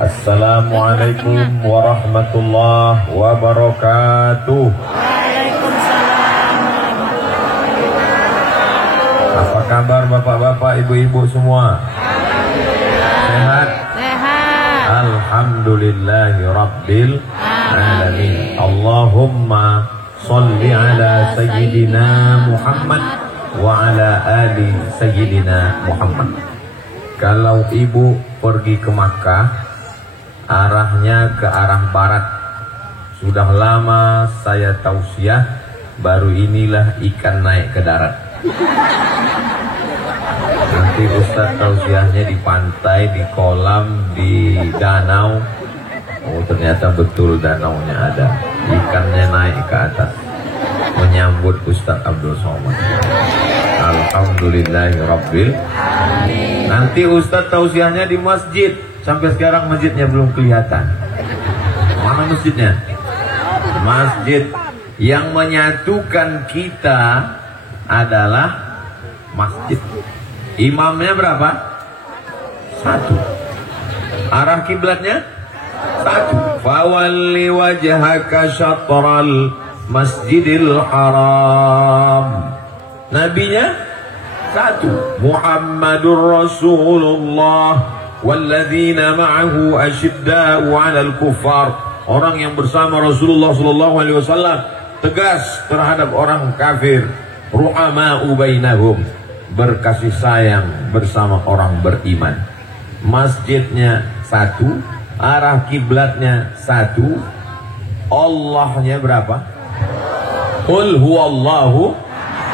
Assalamualaikum warahmatullahi wabarakatuh. Apa kabar bapak-bapak, ibu-ibu semua? Sehat? Sehat. Alhamdulillahi rabbil alamin. Allahumma sholli ala sayyidina Muhammad wa ala ali sayyidina Muhammad. Kalau ibu pergi ke Makkah, arahnya ke arah barat. Sudah lama saya tausiah, baru inilah ikan naik ke darat. Nanti Ustaz tausiahnya di pantai, di kolam, di danau. Oh, ternyata betul danaunya ada. Ikannya naik ke atas menyambut Ustaz Abdul Somad. Alhamdulillahirabbil alamin. Nanti Ustaz tausiahnya di masjid. Sampai sekarang masjidnya belum kelihatan. Mana masjidnya? Masjid yang menyatukan kita adalah masjid. Imamnya berapa? Satu. Arah kiblatnya? Satu. Fawalli wajhaka syatral masjidil haram. Nabinya? Satu. Muhammadur Rasulullah walladzina ma'ahu asyidda'u 'alal kuffar. Orang yang bersama Rasulullah sallallahu alaihi wasallam tegas terhadap orang kafir, ruhama'u bainahum, berkasih sayang bersama orang beriman. Masjidnya satu, arah kiblatnya satu, Allahnya berapa? Qul huwallahu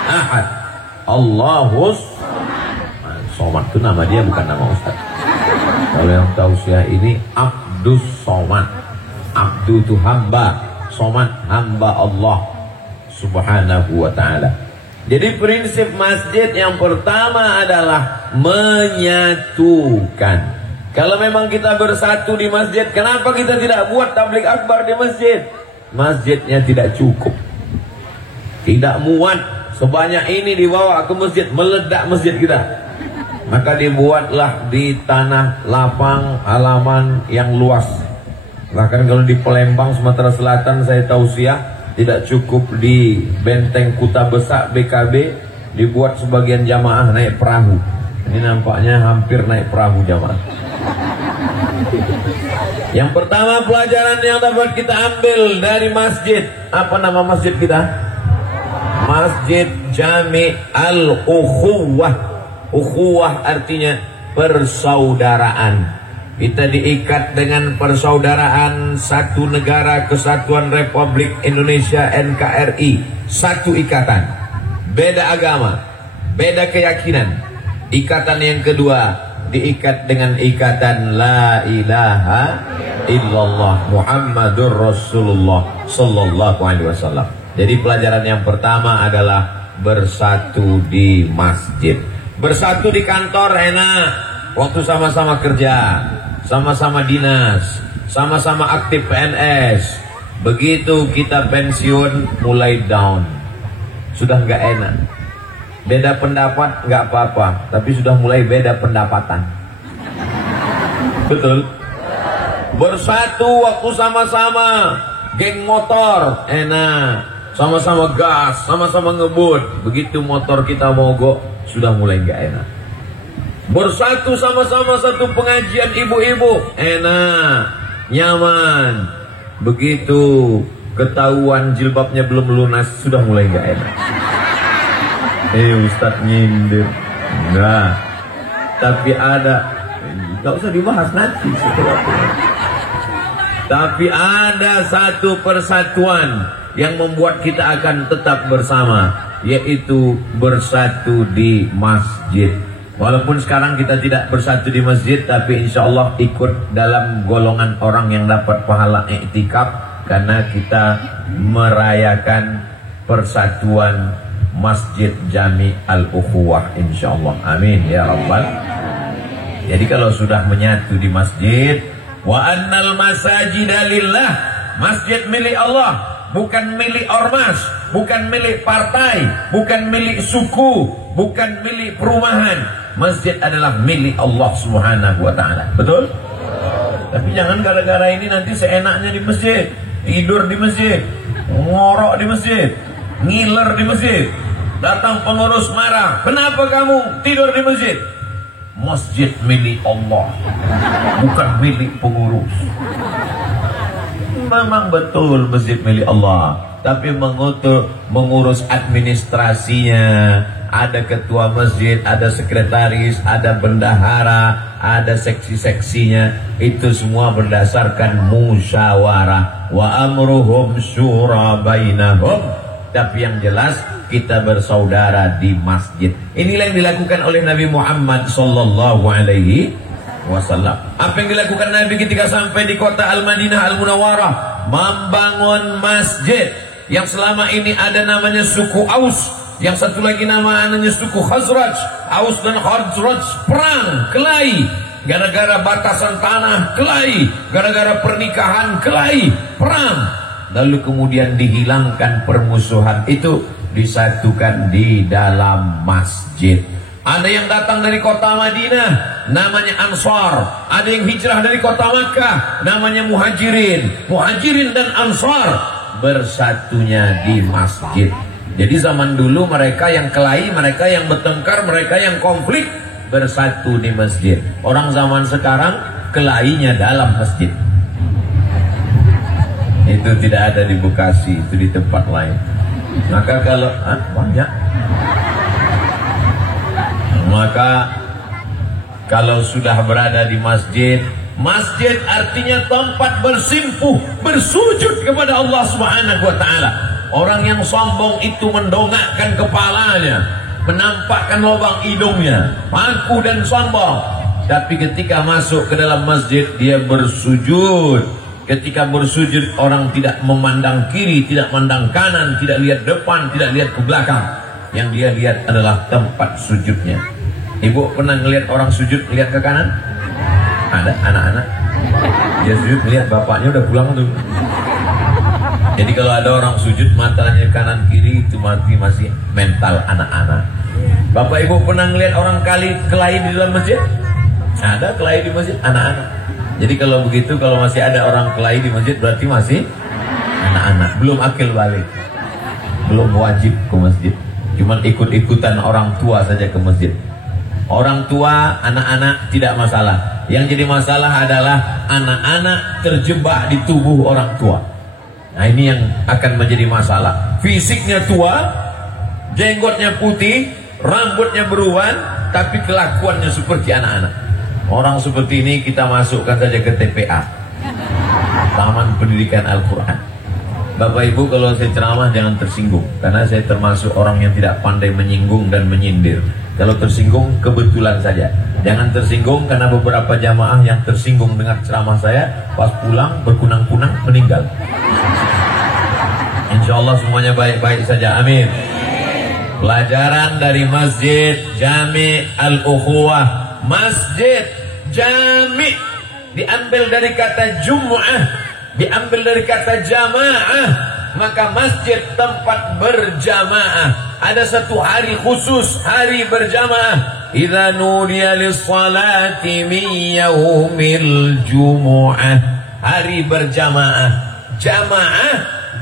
ahad, Allahus Somad. Itu nama dia, bukan nama Ustaz. Kalau yang tausiah ini Abdus Somad. Abdu itu hamba, Somad hamba Allah subhanahu wa ta'ala. Jadi prinsip masjid yang pertama adalah menyatukan. Kalau memang kita bersatu di masjid, kenapa kita tidak buat tabligh akbar di masjid? Masjidnya tidak cukup, tidak muat sebanyak ini dibawa ke masjid, meledak masjid kita. Maka dibuatlah di tanah lapang halaman yang luas. Bahkan kalau di Palembang, Sumatera Selatan, saya tausiah tidak cukup di Benteng Kuta Besak BKB, dibuat sebagian jamaah naik perahu. Ini nampaknya hampir naik perahu jamaah. Yang pertama pelajaran yang dapat kita ambil dari masjid. Apa nama masjid kita? Masjid Jami Al-Ukhuwah. Ukhuwah artinya persaudaraan. Kita diikat dengan persaudaraan satu negara kesatuan Republik Indonesia NKRI. Satu ikatan. Beda agama, beda keyakinan. Ikatan yang kedua diikat dengan ikatan la ilaha illallah Muhammadur Rasulullah sallallahu alaihi wasallam. Jadi pelajaran yang pertama adalah bersatu di masjid. Bersatu di kantor enak, waktu sama-sama kerja, sama-sama dinas, sama-sama aktif PNS. Begitu kita pensiun mulai down, sudah nggak enak. Beda pendapat nggak apa-apa, tapi sudah mulai beda pendapatan. Betul? Bersatu waktu sama-sama geng motor enak, sama-sama gas, sama-sama ngebut. Begitu motor kita mogok, sudah mulai nggak enak. Bersatu sama-sama satu pengajian ibu-ibu enak, nyaman. Begitu ketahuan jilbabnya belum lunas, sudah mulai nggak enak. Ustadz nyindir. Nah, tapi ada, nggak usah dibahas nanti. Tapi ada satu persatuan yang membuat kita akan tetap bersama, yaitu bersatu di masjid. Walaupun sekarang kita tidak bersatu di masjid, tapi insya Allah ikut dalam golongan orang yang dapat pahala i'tikaf, karena kita merayakan persatuan Masjid Jami Al-Ukhuwah, insya Allah. Amin ya Rabbal. Jadi kalau sudah menyatu di masjid, wa annal masajida lillah, masjid milik Allah, bukan milik ormas, bukan milik partai, bukan milik suku, bukan milik perumahan. Masjid adalah milik Allah Subhanahu wa ta'ala. Betul? Tapi jangan gara-gara ini nanti seenaknya di masjid, tidur di masjid, ngorok di masjid, ngiler di masjid. Datang pengurus marah, kenapa kamu tidur di masjid? Masjid milik Allah, bukan milik pengurus. Memang betul masjid milik Allah, tapi mengurus administrasinya, ada ketua masjid, ada sekretaris, ada bendahara, ada seksi-seksinya, itu semua berdasarkan musyawarah. Wa amruhum syura bainahum. Tapi yang jelas kita bersaudara di masjid. Inilah yang dilakukan oleh Nabi Muhammad sallallahu alaihi wasallam. Apa yang dilakukan Nabi ketika sampai di kota Al-Madinah Al-Munawwarah? Membangun masjid yang selama ini ada namanya suku Aus, yang satu lagi namanya suku Khazraj. Aus dan Khazraj perang, kelahi, gara-gara batasan tanah, kelahi, gara-gara pernikahan, kelahi, perang. Lalu kemudian dihilangkan permusuhan itu, disatukan di dalam masjid. Ada yang datang dari kota Madinah, namanya Ansar. Ada yang hijrah dari kota Makkah, namanya Muhajirin. Muhajirin dan Ansar bersatunya di masjid. Jadi zaman dulu mereka yang kelahi, mereka yang bertengkar, mereka yang konflik, bersatu di masjid. Orang zaman sekarang kelahinya dalam masjid. Itu tidak ada di Bekasi, itu di tempat lain. Maka kalau banyak, maka kalau sudah berada di masjid, masjid artinya tempat bersimpuh, bersujud kepada Allah Subhanahu wa taala. Orang yang sombong itu mendongakkan kepalanya, menampakkan lubang hidungnya, angkuh dan sombong. Tapi ketika masuk ke dalam masjid, dia bersujud. Ketika bersujud, orang tidak memandang kiri, tidak memandang kanan, tidak lihat depan, tidak lihat ke belakang. Yang dia lihat adalah tempat sujudnya. Ibu pernah ngelihat orang sujud, lihat ke kanan? Ada anak-anak, dia sujud, lihat bapaknya udah pulang tuh. Jadi kalau ada orang sujud, matanya kanan kiri, itu masih mental anak-anak. Bapak ibu pernah ngelihat orang kelahi di dalam masjid? Ada kelahi di masjid, anak-anak. Jadi kalau begitu, kalau masih ada orang kelahi di masjid, berarti masih anak-anak, belum akil balik, belum wajib ke masjid, cuman ikut-ikutan orang tua saja ke masjid. Orang tua, anak-anak tidak masalah. Yang jadi masalah adalah anak-anak terjebak di tubuh orang tua. Nah ini yang akan menjadi masalah. Fisiknya tua, jenggotnya putih, rambutnya beruban, tapi kelakuannya seperti anak-anak. Orang seperti ini kita masukkan saja ke TPA, Taman Pendidikan Al-Quran. Bapak ibu, kalau saya ceramah jangan tersinggung, karena saya termasuk orang yang tidak pandai menyinggung dan menyindir. Kalau tersinggung kebetulan saja. Jangan tersinggung, karena beberapa jamaah yang tersinggung dengan ceramah saya, pas pulang berkunang-kunang meninggal. Insya Allah semuanya baik-baik saja, amin. Pelajaran dari Masjid Jami Al-Ukhuwah. Masjid Jami diambil dari kata Jum'ah, diambil dari kata jamaah. Maka masjid tempat berjamaah. Ada satu hari khusus, hari berjamaah. Idza nudiya lis-salati min yaumil jumu'ah. Hari berjamaah. Jamaah,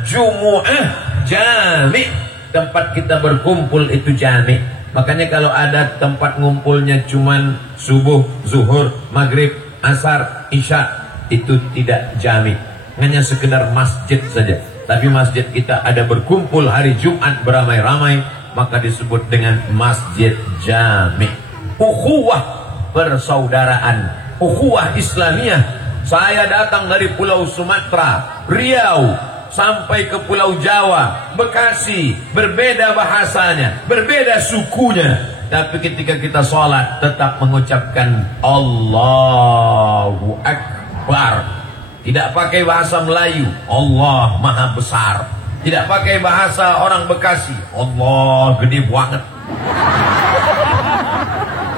jumu'ah, jami. Tempat kita berkumpul itu jami. Makanya kalau ada tempat ngumpulnya cuman subuh, zuhur, maghrib, asar, isya, itu tidak jami. Hanya sekedar masjid saja. Tapi masjid kita ada berkumpul hari Jumat beramai-ramai, maka disebut dengan masjid jami. Ukhuwah, persaudaraan, ukhuwah Islamiyah. Saya datang dari Pulau Sumatera, Riau, sampai ke Pulau Jawa, Bekasi, berbeda bahasanya, berbeda sukunya, tapi ketika kita sholat tetap mengucapkan Allahu Akbar. Tidak pakai bahasa Melayu, Allah Maha Besar. Tidak pakai bahasa orang Bekasi, Allah gede banget.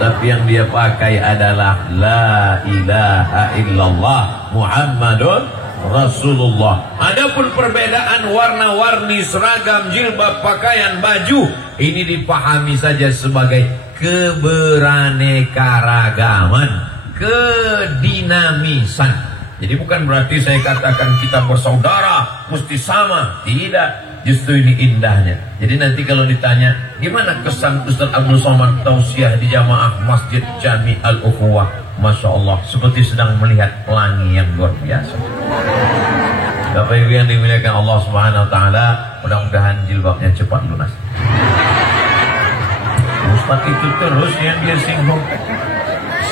Tapi yang dia pakai adalah La ilaha illallah Muhammadun Rasulullah. Adapun perbedaan warna-warni, seragam, jilbab, pakaian, baju, ini dipahami saja sebagai keberaneka ragaman, kedinamisan. Jadi bukan berarti saya katakan kita bersaudara mesti sama, tidak. Justru ini indahnya. Jadi nanti kalau ditanya, gimana kesan Ustaz Abdul Somad tausiah di jamaah Masjid Jami Al-Ukhuwah? Masya Allah, seperti sedang melihat pelangi yang luar biasa. Bapak Ibu yang dimuliakan Allah Subhanahu Wa Taala, mudah-mudahan jilbabnya cepat lunas. Ustaz itu terus yang dia singgung.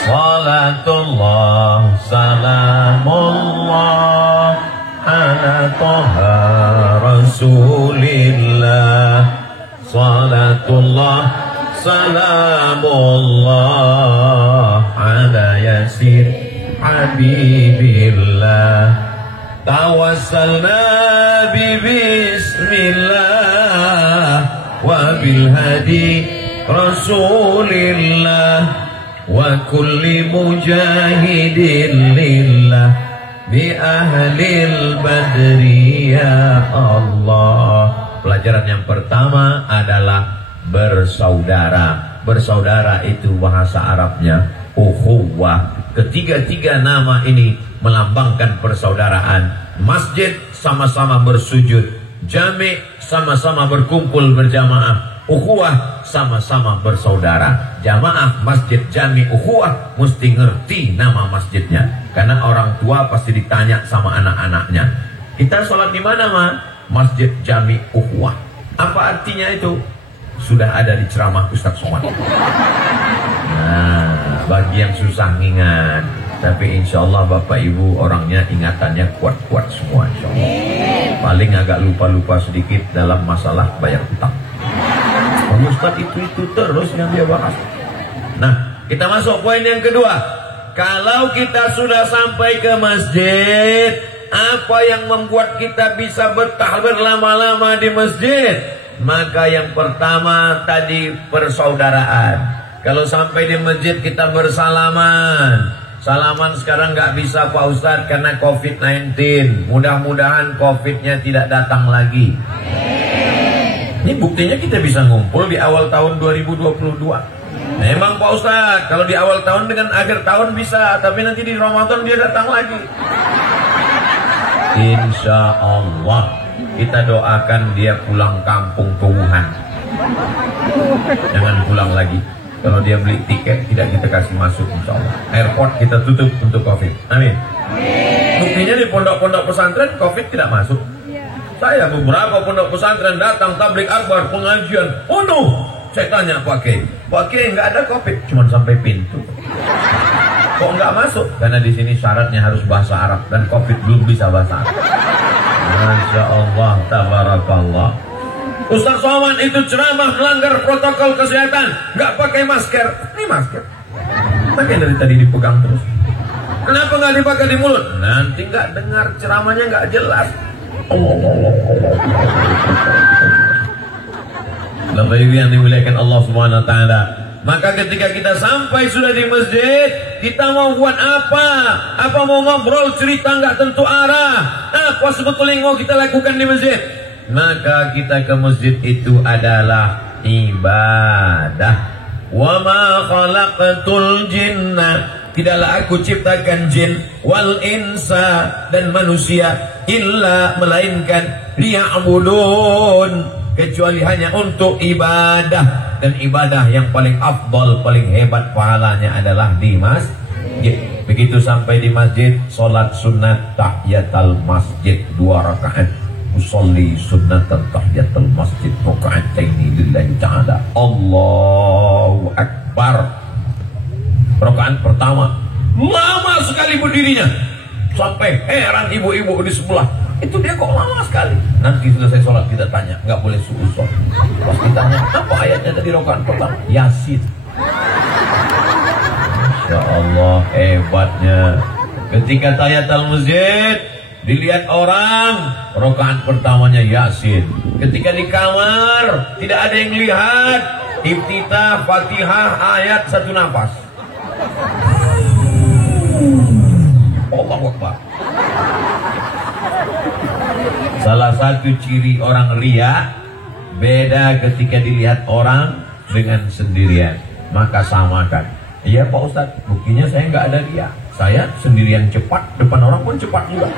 Salatullah, salamullah ala Taha Rasulillah. Salatullah, salamullah ala Yasir Habibillah. Tawassalna bi bismillah wa bil hadi Rasulillah wa kulli mujahidin lillah bi ahlil badri ya Allah. Pelajaran yang pertama adalah bersaudara. Bersaudara itu bahasa Arabnya ukhuwah. Ketiga-tiga nama ini melambangkan persaudaraan. Masjid sama-sama bersujud, jami sama-sama berkumpul berjamaah, ukhuwah sama-sama bersaudara. Jamaah masjid jami ukhuwah mesti ngerti nama masjidnya, karena orang tua pasti ditanya sama anak-anaknya, kita sholat di mana ma? Masjid jami ukhuwah. Apa artinya itu? Sudah ada di ceramah Ustaz Somad. Nah, bagi yang susah ingat, tapi insya Allah Bapak Ibu orangnya ingatannya kuat-kuat semua, insya Allah. Paling agak lupa-lupa sedikit dalam masalah bayar hutang. Ustaz itu terus yang dia bahas. Nah, kita masuk poin yang kedua. Kalau kita sudah sampai ke masjid, apa yang membuat kita bisa betah berlama-lama di masjid? Maka yang pertama tadi persaudaraan. Kalau sampai di masjid kita bersalaman. Salaman sekarang nggak bisa Pak Ustadz karena COVID-19. Mudah-mudahan COVID-nya tidak datang lagi. Ini buktinya kita bisa ngumpul di awal tahun 2022. Memang Pak Ustadz, kalau di awal tahun dengan akhir tahun bisa, tapi nanti di Ramadan dia datang lagi. Insya Allah kita doakan dia pulang kampung ke Wuhan. Jangan pulang lagi. Kalau dia beli tiket tidak kita kasih masuk, insya Allah. Airport kita tutup untuk COVID. Amin. Buktinya di pondok-pondok pesantren COVID tidak masuk. Saya beberapa pondok pesantren datang tablik akbar pengajian. Oh no, saya tanya Pak Kiai nggak ada COVID, cuma sampai pintu. Kok nggak masuk? Karena di sini syaratnya harus bahasa Arab dan COVID belum bisa bahasa Arab. Masya Allah, tabarakallah. Ustaz Somad itu ceramah melanggar protokol kesehatan, nggak pakai masker. Ini masker. Pakai dari tadi dipegang terus. Kenapa nggak dipakai di mulut? Nanti nggak dengar ceramahnya nggak jelas. Bapak Ibu yang dimuliakan Allah Subhanahu Wa Taala. Maka ketika kita sampai sudah di masjid, kita mau buat apa? Apa mau ngobrol cerita nggak tentu arah? Apa sebetulnya yang mau kita lakukan di masjid? Maka kita ke masjid itu adalah ibadah. Wa ma khalaqatul jinna, tidaklah aku ciptakan jin wal insa dan manusia illa melainkan liya'budun, kecuali hanya untuk ibadah. Dan ibadah yang paling afdal, paling hebat pahalanya adalah di masjid. Begitu sampai di masjid, sholat sunat tahiyatul masjid 2 rakaat. Usolli sunnatan tahiyatul masjid raka'ataini lillahi ta'ala. Allahu Akbar. Rakaat pertama lama sekali berdirinya, sampai heran ibu-ibu di sebelah. Itu dia kok lama sekali. Nanti selesai sholat kita tanya, nggak boleh suudzon. Pas ditanya apa ayatnya tadi rakaat pertama, Yasin. Masya Allah, hebatnya. Ketika tahiyatul masjid dilihat orang, rakaat pertamanya Yasin. Ketika di kamar tidak ada yang lihat, iftitah Fatihah ayat 1 nafas. Allahu Akbar. Salah satu ciri orang riya, beda ketika dilihat orang dengan sendirian. Maka samakan. Iya Pak Ustadz, buktinya saya nggak ada riya. Saya sendirian cepat, depan orang pun cepat juga.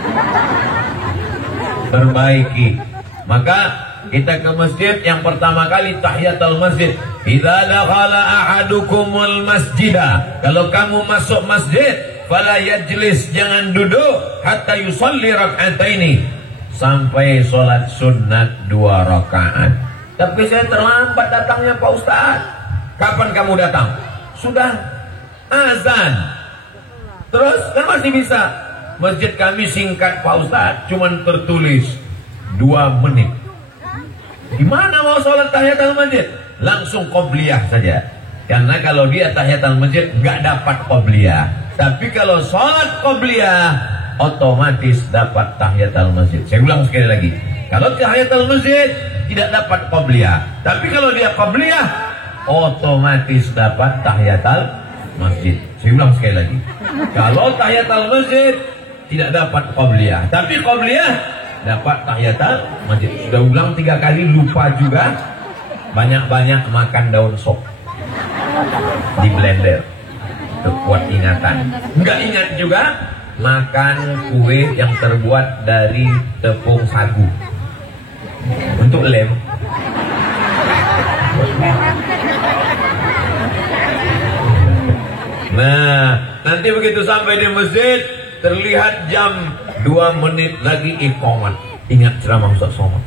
Perbaiki. Maka kita ke masjid, yang pertama kali tahiyatul masjid. Idza dakhala ahadukumul masjidah, kalau kamu masuk masjid, fala yajlis, jangan duduk hatta yusalli rak'ataini, sampai sholat sunat 2 rakaat. Tapi saya terlambat datangnya Pak Ustaz. Kapan kamu datang? Sudah azan. Terus kan masih bisa. Masjid kami singkat Pak Ustaz, cuman tertulis 2 menit. Gimana mau sholat tahiyatul masjid? Langsung qobliyah saja. Karena kalau dia tahiyatul masjid nggak dapat qobliyah. Tapi kalau sholat qobliyah otomatis dapat tahiyatul masjid. Saya ulang sekali lagi. Kalau tahiyatul masjid tidak dapat qobliyah. Tapi kalau dia qobliyah otomatis dapat tahiyatul masjid. Saya ulang sekali lagi. Kalau tahiyatul masjid tidak dapat qobliyah, tapi qobliyah dapat tahiyatul masjid. Sudah ulang 3 kali, lupa juga. Banyak-banyak makan daun sop di blender, itu buat ingatan. Enggak ingat juga makan kue yang terbuat dari tepung sagu untuk lem. Nah, nanti begitu sampai di masjid, terlihat jam 2 menit lagi iqamat. Ingat ceramah Ustaz Somad.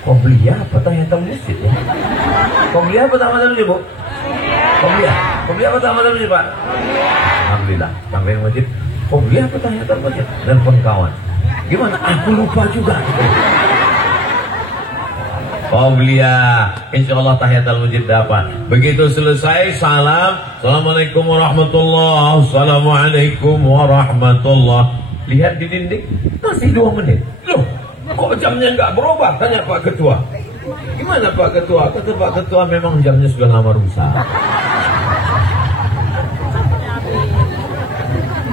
Qobliyah apa tahiyatul masjid ya? Qobliyah apa tahiyatul masjid, Bu? Qobliyah. Qobliyah apa tahiyatul masjid, Pak? Alhamdulillah, sampai di masjid. Qobliyah apa tahiyatul masjid? Nelpon kawan. Gimana? Aku lupa juga. Qobliyah, insyaallah tahiyatul masjid dapat. Begitu selesai salam, assalamualaikum warahmatullah, assalamualaikum warahmatullah. Lihat di dinding masih 2 menit. Loh, kok jamnya nggak berubah? Tanya Pak Ketua. Gimana Pak Ketua? Kata Pak Ketua, memang jamnya sudah lama rusak.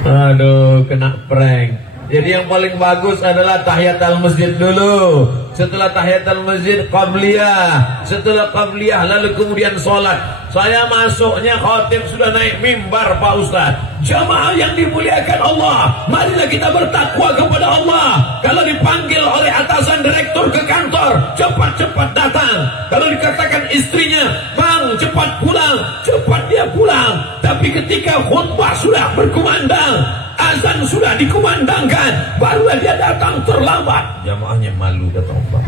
Aduh, kena prank. Jadi yang paling bagus adalah tahiyatul masjid dulu. Setelah tahiyatul masjid qabliyah. Setelah qabliyah lalu kemudian sholat. Saya masuknya khatib sudah naik mimbar Pak Ustaz. Jamaah yang dimuliakan Allah, marilah kita bertakwa kepada Allah. Kalau dipanggil oleh atasan direktur ke kantor, cepat-cepat datang. Kalau dikatakan istrinya, "Bang, cepat pulang," cepat dia pulang. Tapi ketika khutbah sudah berkumandang, azan sudah dikumandangkan, barulah dia datang terlambat. Jamaahnya malu, kata Allah.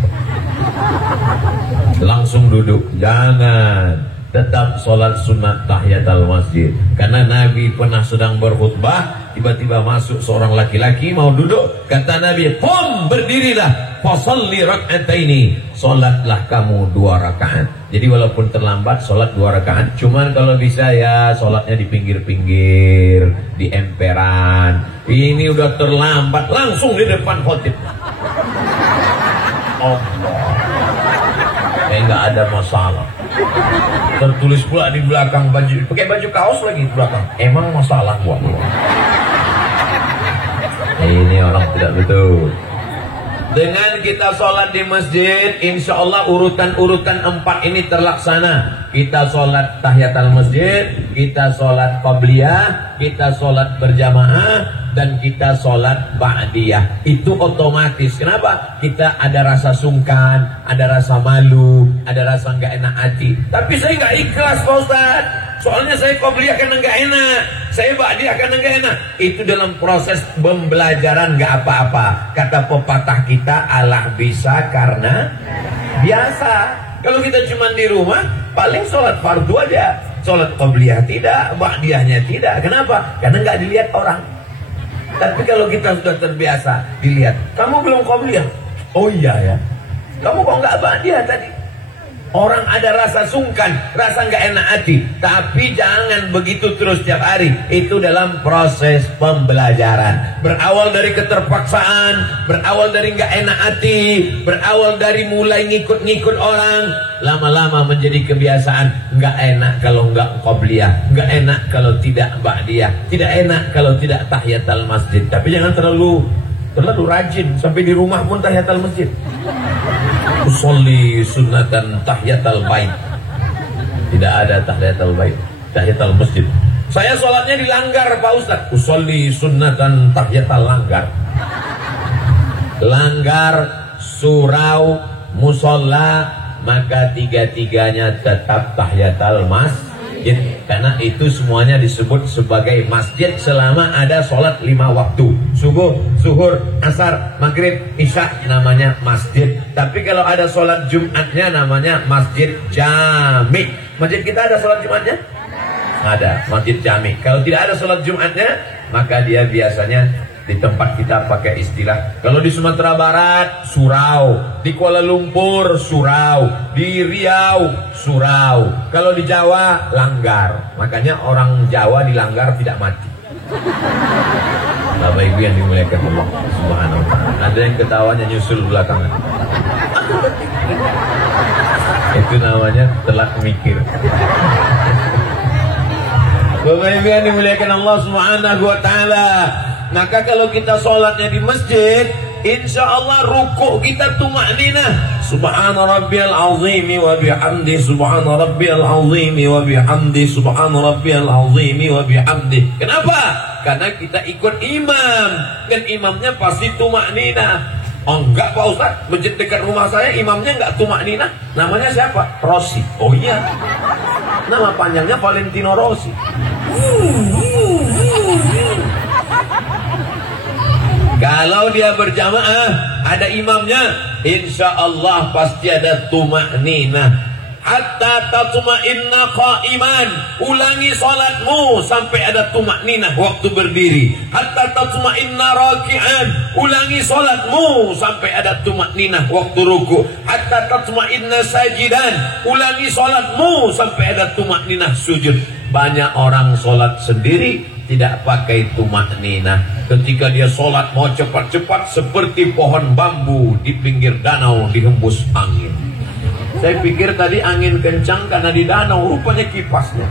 Langsung duduk. Jangan. Tetap sholat sunat tahiyatul masjid. Karena Nabi pernah sedang berkhutbah, tiba-tiba masuk seorang laki-laki mau duduk. Kata Nabi, "Qum, berdirilah, fasalli rak'ataini." Sholatlah kamu 2 rakaat. Jadi walaupun terlambat sholat 2 rakaat. Cuman kalau bisa ya sholatnya di pinggir-pinggir, di emperan. Ini udah terlambat, langsung di depan khotib. Allah, nggak ada masalah. Tertulis pula di belakang baju, pakai baju kaos lagi di belakang. Emang masalah buat lo? Ini orang tidak betul. Dengan kita sholat di masjid, insya Allah urutan-urutan 4 ini terlaksana. Kita sholat tahiyatul masjid, kita sholat qabliyah, kita sholat berjamaah, dan kita sholat ba'diyah. Itu otomatis. Kenapa? Kita ada rasa sungkan, ada rasa malu, ada rasa nggak enak hati. Tapi saya nggak ikhlas Pak Ustaz. Soalnya saya qabliyah karena nggak enak, saya ba'diyah karena nggak enak. Itu dalam proses pembelajaran nggak apa-apa. Kata pepatah kita, Allah bisa karena biasa. Kalau kita cuma di rumah, paling sholat fardu aja. Sholat qabliyah tidak, ba'diyahnya tidak. Kenapa? Karena nggak dilihat orang. Tapi kalau kita sudah terbiasa dilihat, kamu belum qabliyah. Oh iya ya. Kamu kok nggak ba'diyah tadi? Orang ada rasa sungkan, rasa nggak enak hati. Tapi jangan begitu terus tiap hari. Itu dalam proses pembelajaran. Berawal dari keterpaksaan, berawal dari nggak enak hati, berawal dari mulai ngikut-ngikut orang, lama-lama menjadi kebiasaan. Nggak enak kalau nggak qabliyah, nggak enak kalau tidak ba'diyah, tidak enak kalau tidak tahiyatul masjid. Tapi jangan terlalu rajin, sampai di rumah pun tahiyatul masjid. Usolli sunatan tahiyatul bait. Tidak ada tahiyatul bait, tahiyatul masjid. Saya sholatnya dilanggar Pak Ustaz. Usolli sunnatan tahiyatal langgar. Langgar, surau, musola, maka tiga-tiganya tetap tahiyatul masjid. Karena itu semuanya disebut sebagai masjid selama ada sholat 5 waktu. Subuh, zuhur, asar, maghrib, isya namanya masjid. Tapi kalau ada sholat Jumatnya namanya masjid jami. Masjid kita ada sholat Jumatnya? Ada, masjid jami. Kalau tidak ada sholat Jumatnya, maka dia biasanya di tempat kita pakai istilah. Kalau di Sumatera Barat, surau. Di Kuala Lumpur, surau. Di Riau, surau. Kalau di Jawa, langgar. Makanya orang Jawa dilanggar tidak mati. Bapak Ibu yang dimuliakan Allah Subhanahu wa ta'ala. Ada yang ketawanya nyusul belakangan. Itu namanya telat mikir. Bapak Ibu yang dimuliakan Allah Subhanahu wa ta'ala. Maka kalau kita sholatnya di masjid, insya Allah rukuk kita tumakninah. Subhana rabbiyal azimi wa bihamdi. Subhana rabbiyal azimi wa bihamdi. Subhana rabbiyal azimi wa bihamdi. Kenapa? Karena kita ikut imam. Dan imamnya pasti tumakninah. Oh enggak Pak Ustaz, masjid dekat rumah saya imamnya enggak tumakninah. Namanya siapa? Rossi. Oh iya, nama panjangnya Valentino Rossi. Kalau dia berjamaah ada imamnya, insya Allah pasti ada tumakninah. Hatta tatma'inna qa'iman. Ulangi salatmu sampai ada tumakninah waktu berdiri. Hatta tatma'inna raki'an. Ulangi salatmu sampai ada tumakninah waktu ruku. Hatta tatma'inna sajidan. Ulangi salatmu sampai ada tumakninah sujud. Banyak orang salat sendiri tidak pakai tumakninah. Ketika dia sholat mau cepat-cepat seperti pohon bambu di pinggir danau dihembus angin. Saya pikir tadi angin kencang karena di danau, rupanya kipasnya.